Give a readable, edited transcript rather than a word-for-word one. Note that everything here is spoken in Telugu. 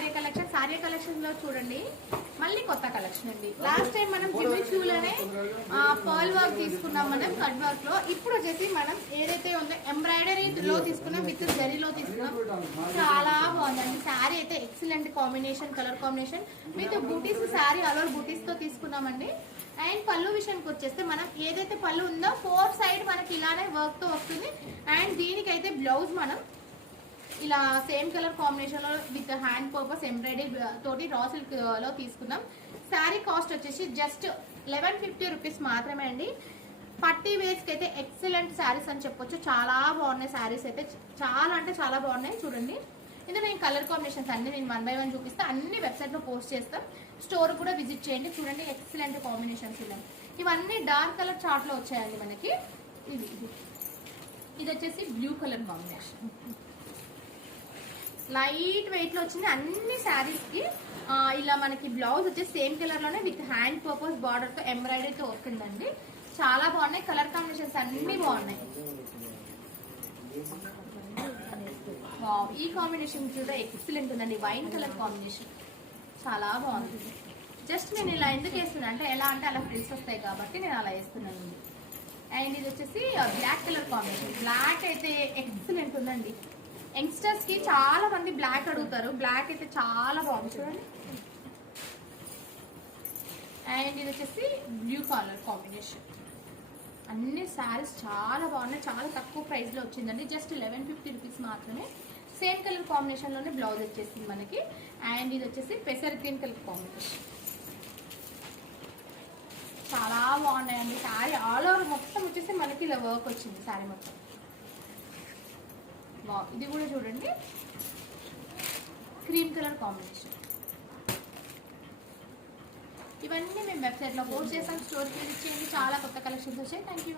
సారీ కలెక్షన్ లో చూడండి మళ్ళీ కొత్త కలెక్షన్ అండి. లాస్ట్ టైం మనం జిమ్మిచూలోనే పర్ల్ వర్క్ తీసుకున్నాం మనం కట్ వర్క్ లో. ఇప్పుడు వచ్చేసి మనం ఏదైతే ఉందో ఎంబ్రాయిడరీ లో తీసుకున్నాం విత్ జరీలో తీసుకున్నాం. చాలా బాగుందండి శారీ అయితే excellent combination, colour combination with buttis. Sari అలోర్ బూటీస్ తో తీసుకున్నామండి. అండ్ పళ్ళు విషయానికి వచ్చేస్తే మనం ఏదైతే పళ్ళు ఉందో 4 సైడ్ మనకి ఇలానే వర్క్ తో వస్తుంది. అండ్ దీనికైతే బ్లౌజ్ మనం ఇలా సేమ్ కలర్ కాంబినేషన్ లో విత్ హ్యాండ్ పర్పస్ ఎంబ్రాయిడరీ తోటి రా సిల్క్ లో తీసుకున్నాం. శారీ కాస్ట్ వచ్చేసి జస్ట్ 1150 రూపీస్ మాత్రమే అండి. పట్టీ వేస్ కి అయితే ఎక్సలెంట్ శారీస్ అని చెప్పొచ్చు. చాలా బాగున్నాయి శారీస్ అయితే, చాలా అంటే చాలా బాగున్నాయి. చూడండి ఇందులో నేను కలర్ కాంబినేషన్స్ అన్ని నేను 1 by 1 చూపిస్తా. అన్ని వెబ్సైట్ లో పోస్ట్ చేస్తాం. స్టోర్ కూడా విజిట్ చేయండి. చూడండి ఎక్సలెంట్ కాంబినేషన్స్ ఇలా. ఇవన్నీ డార్క్ కలర్ చార్ట్ లో వచ్చాయండి మనకి. ఇది వచ్చేసి blue colour combination, light weight లో వచ్చింది. అన్ని శారీస్ కి ఇలా మనకి బ్లౌజ్ వచ్చేసి సేమ్ కలర్ లోనే విత్ హ్యాండ్ పర్పస్ బార్డర్ తో ఎంబ్రాయిడరీ తో వస్తుందండి. చాలా బాగున్నాయి. కలర్ కాంబినేషన్స్ అన్ని బాగున్నాయి. ఈ కాంబినేషన్ కూడా ఎక్సలెంట్ ఉందండి. వైన్ కలర్ కాంబినేషన్ చాలా బాగుంది. జస్ట్ నేను ఇలా ఎందుకు వేస్తున్నా అంటే ఎలా అంటే అలా ఫ్రిల్స్ వస్తాయి కాబట్టి నేను అలా వేస్తున్నాను. అండ్ ఇది వచ్చేసి బ్లాక్ కలర్ కాంబినేషన్. బ్లాక్ అయితే ఎక్సలెంట్ ఉందండి. యంగ్స్టర్స్ కి చాలా మంది బ్లాక్ అడుగుతారు. బ్లాక్ అయితే చాలా బాగుంది చూడండి. అండ్ ఇది వచ్చేసి బ్లూ కలర్ కాంబినేషన్. అన్ని శారీస్ చాలా బాగున్నాయి. చాలా తక్కువ ప్రైస్ లో వచ్చిందండి. జస్ట్ 1150 రూపీస్ మాత్రమే. సేమ్ కలర్ కాంబినేషన్ లోనే బ్లౌజ్ వచ్చేసింది మనకి. అండ్ ఇది వచ్చేసి పెసర్ గ్రీన్ కలర్ కాంబినేషన్. చాలా బాగున్నాయండి. శారీ ఆల్ ఓవర్ మొత్తం వచ్చేసి మనకి ఇలా వర్క్ వచ్చింది శారీ మొత్తం. ఇది కూడా చూడండి క్రీమ్ కలర్ కాంబినేషన్. ఇవన్నీ మేము వెబ్సైట్ లో పోస్ట్ చేసాం. స్టోర్ విజిట్ చేయండి. చాలా కొత్త కలెక్షన్స్ వచ్చాయి. Thank you.